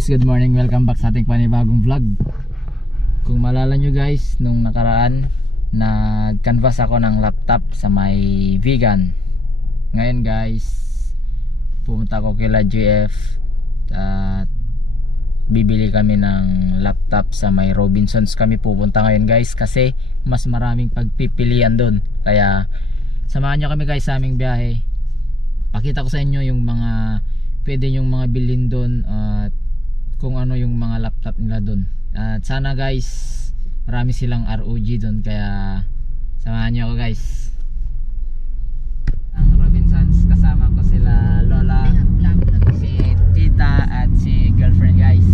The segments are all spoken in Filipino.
guys, good morning, welcome back sa ating panibagong vlog. Kung malala nyo guys, nung nakaraan nag-canvas ako ng laptop sa may vegan. Ngayon guys, pumunta ako kila GF at bibili kami ng laptop sa may Robinsons. Kami pupunta ngayon guys kasi mas maraming pagpipilian doon. Kaya samahan nyo kami guys sa aming biyahe. Pakita ko sa inyo yung mga pwede yung mga bilhin doon at kung ano yung mga laptop nila doon. At sana guys, marami silang ROG doon, kaya samahan nyo ako guys. Ang Robinsons, kasama ko sila Lola, si Tita at si girlfriend guys.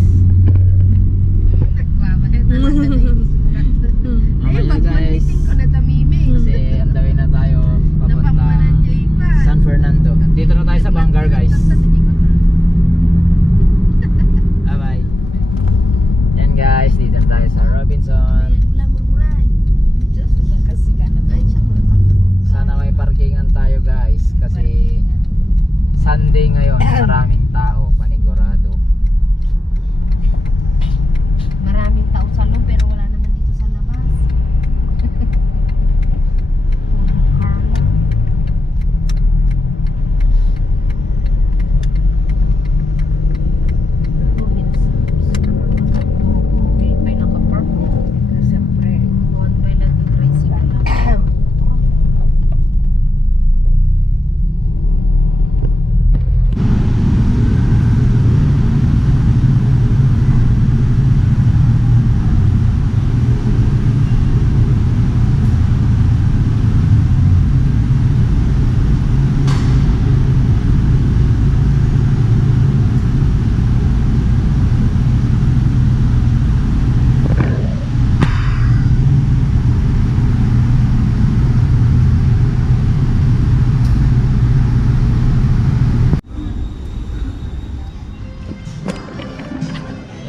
Mamaya guys, kasi on the way na tayo papunta San Fernando. Dito na tayo sa Bangar guys. Guys, dito na tayo sa Robinson. Sana may parkingan tayo guys kasi Sunday ngayon, maraming tao, panigurado. Maraming tao sa loob pero wala naman dito sa labas.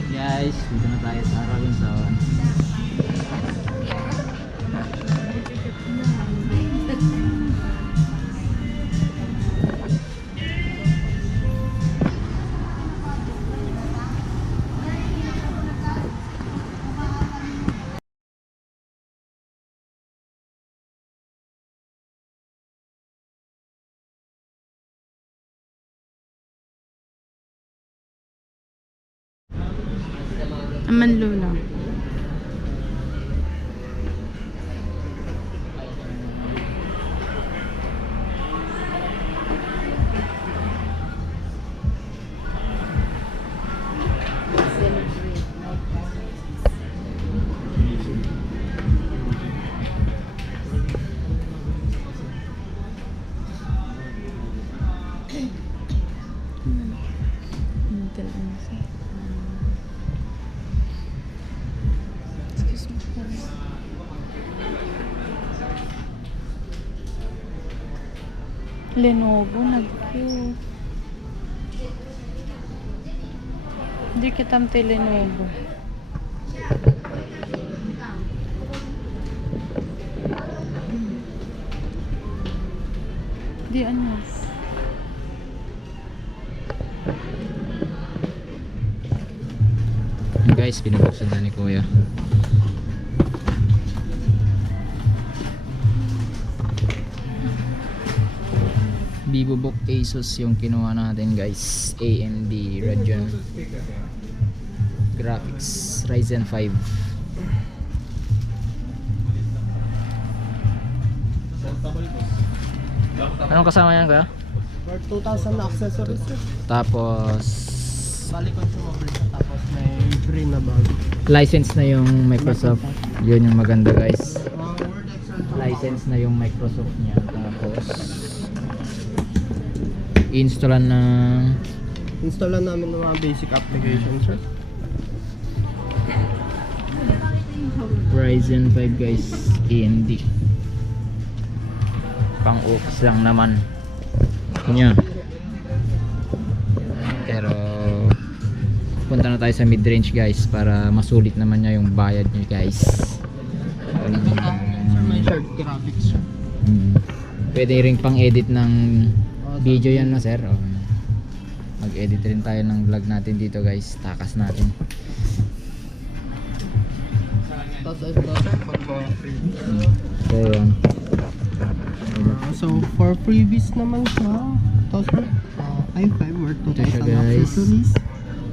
Guys, dito na tayo sa Robinson. Aman Lola. Lenovo nag-cute. Hindi kitamte Lenovo. Di anyos. Guys, pinabuksan na ni Kuya. VivoBook Asus yung kinuha natin guys. AMD Radeon Graphics Ryzen 5. Anong kasama yan Kuya? For 2,000 na accessories. Tapos Bali consumable siya, tapos may free na bag. license na yung Microsoft. Yun yung maganda guys. Word Excel. License na yung Microsoft niya. Tapos installan namin ng mga basic applications, sir. Ryzen 5 guys, AMD. Pang-office lang naman kunya. Pero punta na tayo sa mid-range guys para masulit naman niya yung bayad niya guys. May shared graphics, sir. Pwede ring pang-edit ng video yan na sir. Mag-edit rin tayo ng vlog natin dito guys. Takas natin. Tapos ito sir, pag mga freebies. So yun. So for freebies naman siya, ito sir, i5 worth Ito siya, 2,000 guys. accessories.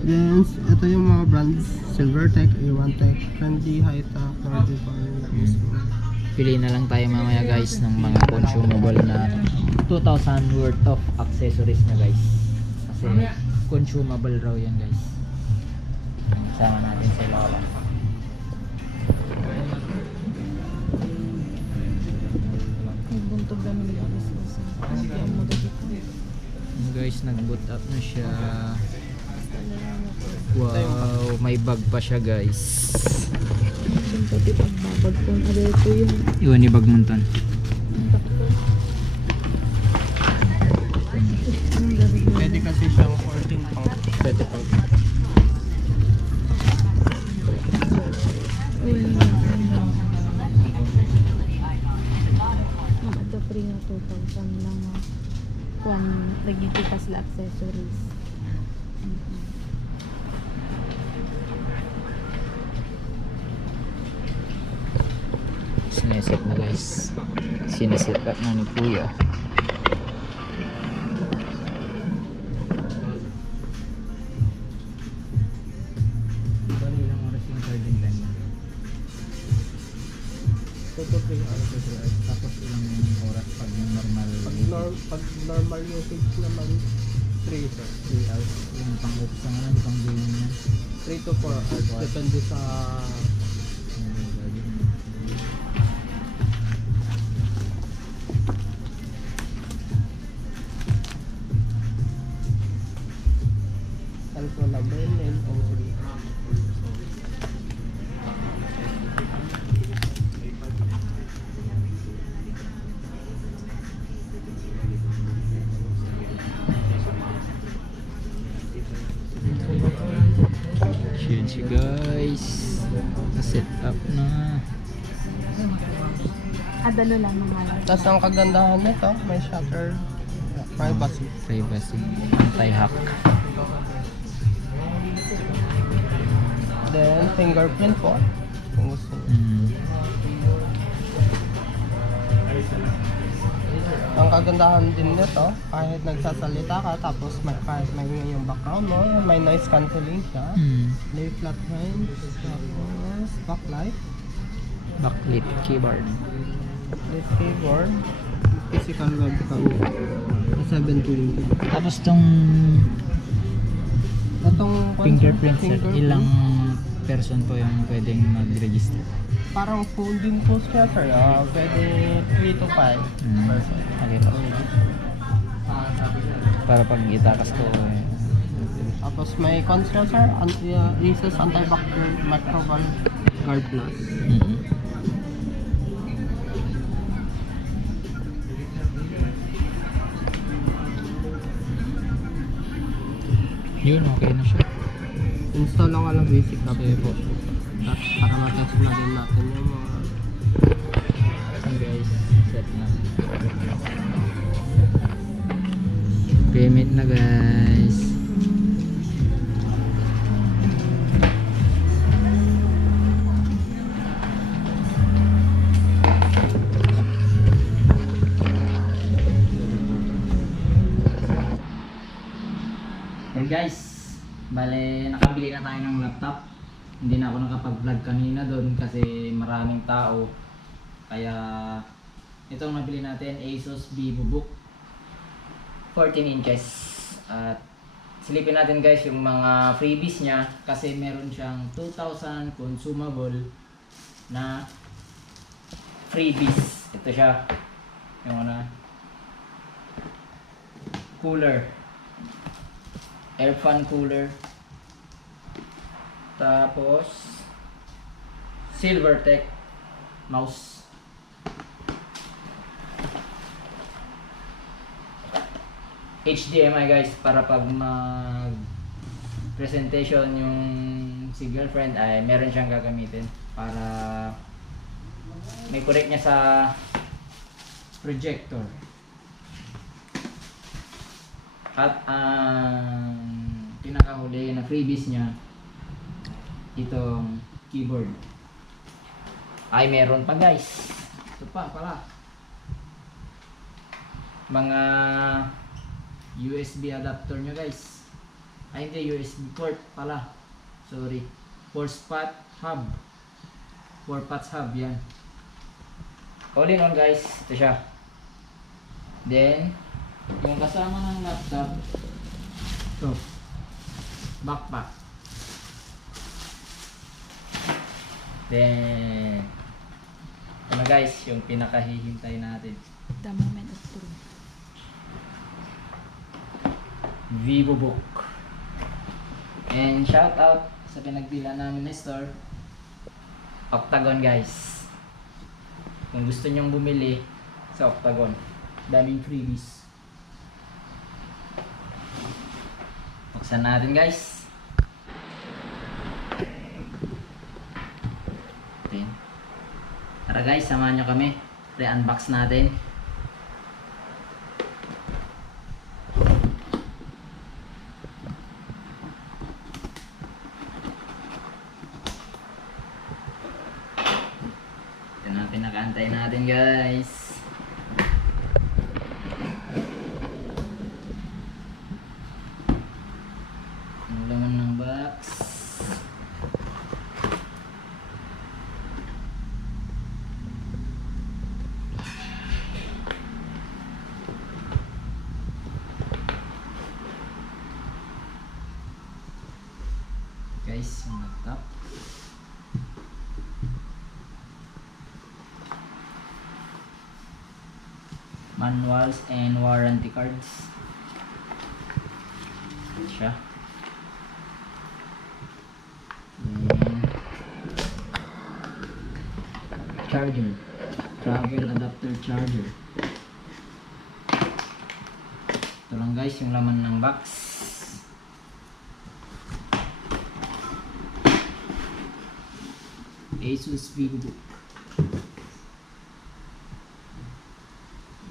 Then ito yung mga brands, Silvertech, A1Tech, Trendy, Hightech, Nordic, Pili na lang tayo mamaya guys ng mga consumable na 2,000 worth of accessories na guys. Kasi consumable raw yan guys. Sama natin sa Lola. Nagbuntog na nila guys. Hindi ang magagit. Yun guys, nag-boot up na siya. Wow, may bag pa siya guys. Pati pagbabag ko. Ano ito yun? Iwan ni bag monton. Pwede kasi siyang 14 pounds. Pwede pa. Ito free na 2,000 lang. Kung nagigita sila accessories. Sineset na guys. Sineset up na ni Kuya. Ilang oras yung charging time? 2 to 3 hours. Tapos ilang oras pag normal Pag normal usage naman, 3 sir. 3 hours yung pang-off sa ngayon, pang-gaming niya. 3 to 4 hours. Depende sa cellphone number and name. Yun siya guys. Na-set up na. Adalo lang mga Tapos ang kagandahan nito, may shutter privacy. Privacy. Anti-hack. Then fingerprint po. Kung gusto niyo. Ang kagandahan din nito, kahit nagsasalita ka tapos kahit may ingay yung background mo, may noise cancelling siya. May flat hands, tapos backlight, Backlit keyboard. lit keyboard, physical webcam na 720. Tapos tong Itong fingerprint sir, ilang person po yung pwedeng mag-register? Parang full din po siya sir. Pwede 3 to 5 person. Okay po. Para pag itakas ko Tapos may console sir, Asus anti-microbial guard plus. Yun, okay na siya. Install lang ka ng basic Sige update po. Tapos para matest na din natin yung mga Ayan guys, set na. Payment na guys. Hey guys, bale nakabili na tayo ng laptop. Hindi na ako nakapag-vlog kanina doon kasi maraming tao. Kaya itong nabili natin, Asus VivoBook 14 inches. At silipin natin guys yung mga freebies niya kasi meron siyang 2,000 consumable na freebies. Ito siya, yung cooler, air fan cooler, tapos Silvertech mouse, HDMI guys, para pag mag presentation yung si girlfriend ay meron siyang gagamitin para may connect niya sa projector. At ang pinakahuli na freebies niya, itong keyboard. Ay, meron pa guys. Ito pa pala. Mga USB adapter nyo guys. Ay hindi, USB port pala. Sorry. 4-spot hub. 4 pots hub yan. All in all guys, ito siya. Then, yung kasama ng laptop, ito. Backpack. Then, ito na guys, yung pinakahihintay natin. The moment of truth. VivoBook. And shout out sa pinagpila namin na store, Octagon guys. Kung gusto nyong bumili sa Octagon, daming freebies. Buksan natin guys. Okay. Tara guys, samahan nyo kami. Re-unbox natin. Ito na pinakaantay natin guys. Ang laman ng box. Guys, yung laptop. Manuals and warranty cards. Ito siya. And charger. Travel adapter charger. Ito lang guys yung laman ng box. Asus VivoBook.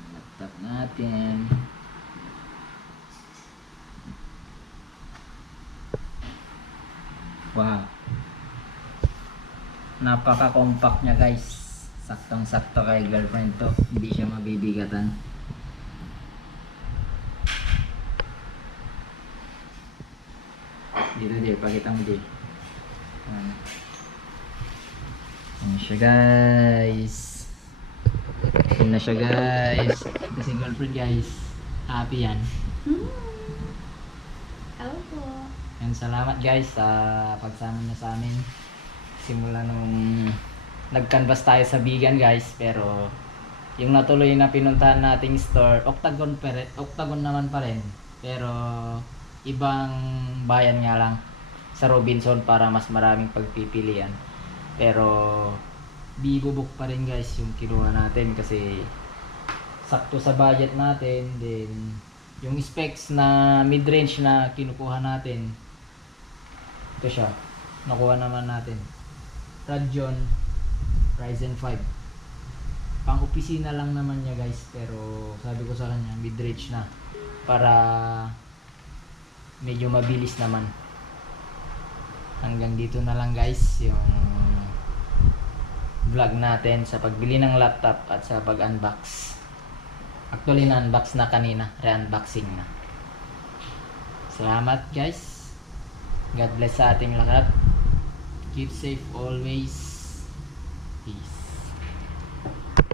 Laptop natin. Wow. Napaka-compact niya guys. Saktong-sakto kay girlfriend to. Hindi siya mabibigatan. Dito din, pakita mo din. Ano siya guys. Yun na siya guys. Kasi girlfriend guys. Happy yan. Hello po. And salamat guys sa pagsama niyo sa amin. Simula nung nag-canvas tayo sa Bigan guys. Pero yung natuloy na pinuntahan nating store, Octagon naman pa rin. Pero ibang bayan nga lang sa Robinson para mas maraming pagpipilian. Pero VivoBook pa rin guys yung kinuha natin kasi sakto sa budget natin. Then yung specs na mid-range na kinukuha natin, ito siya, nakuha naman natin. Radeon Ryzen 5. Pang opisina lang naman niya guys, pero sabi ko sa kanya mid-range na para medyo mabilis naman. Hanggang dito na lang guys yung vlog natin sa pagbili ng laptop at sa pag-unbox. Actually na-unbox na kanina, re-unboxing na. Salamat guys. God bless sa ating lahat. Keep safe always. Peace.